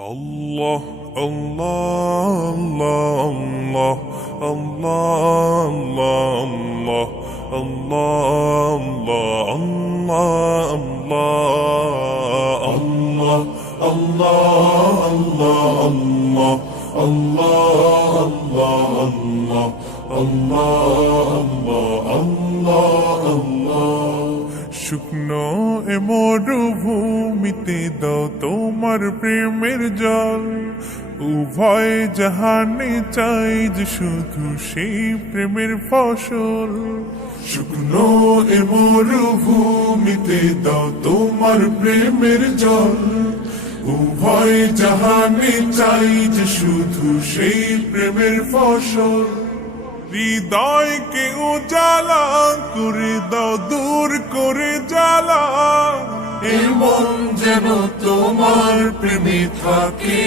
Allah, Allah, Allah, Allah, Allah, Allah, Allah, Allah, Allah, Allah, Allah. শুকনো এ মরুভূমিতে দাও তোমার প্রেমের জল, উভয় জাহানে চাই যে শুধু সেই প্রেমের ফসল। শুকনো এ মরুভূমিতে দাও তোমার প্রেমের জল, উভয় জাহানে চাই যে শুধু সেই প্রেমের ফসল। হৃদয়কে উজালা করে দাও, দূর করে জ্বালা, এ মন যেন তোমার প্রেমে থাকে।